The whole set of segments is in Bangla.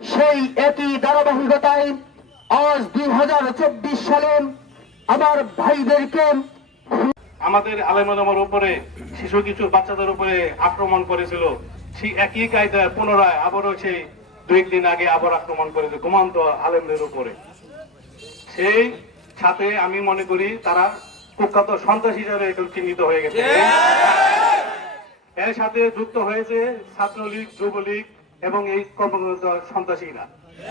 সেই একই ধারাবাহিকতায় আজ দুই হাজার চব্বিশ সালে আমার ভাইদেরকে আমাদের আলেমার উপরে শিশু কিছু বাচ্চাদের উপরে আক্রমণ করেছিল। সেই একই কায়দায় পুনরায় আবারও সেই দু একদিন আগে আবার আক্রমণ করেছে ঘুমান্ত আলেমদের উপরে। সেই সাথে আমি মনে করি তারা কুখ্যাত সন্ত্রাস হিসাবে চিহ্নিত হয়ে গেছে। এর সাথে যুক্ত হয়েছে ছাত্রলীগ যুবলীগ এবং এই কর্মকর্ত সন্ত্রাসীরা।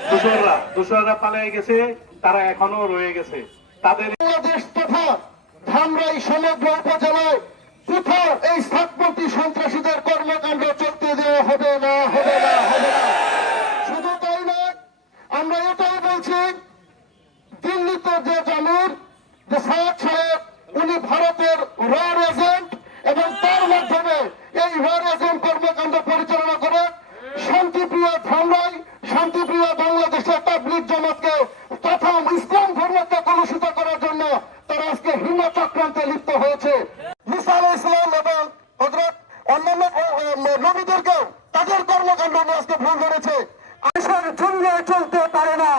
দূষররা দূষররা পালিয়ে গেছে, তারা এখনও রয়ে গেছে। তাদের বাংলাদেশ তথা ধামরাই সমগ্র উপজেলায় কোথাও এই সাতপন্থী সন্ত্রাসীদের কর্মকাণ্ড চলতে দেওয়া হবে না হবে না হবে না। শুধু তাই নয়, আমরা এটাই বলছি, দিল্লিতে যে জামির যে সাহেব সাহেব উনি ভারতের রয়ার এজেন্ট এবং তার মাধ্যমে এই রয়ার এজেন্ট কর্মকাণ্ড পরিচালনা করে শান্তিপ্রিয় ধামরাই শান্তিপ্রিয় বাংলাদেশের তাবলিগ জমাতকে তথা ইসলাম ধর্মকে কলুষিত করার জন্য তারা আজকে হিংস চক্রান্তে লিপ্ত হয়েছে। মুসা ইসলাম এবং হজরত অন্যান্য নবীদেরকেও তাদের কর্মকাণ্ড আজকে ভুল ধরেছে। আসার জন্য চলতে পারে না।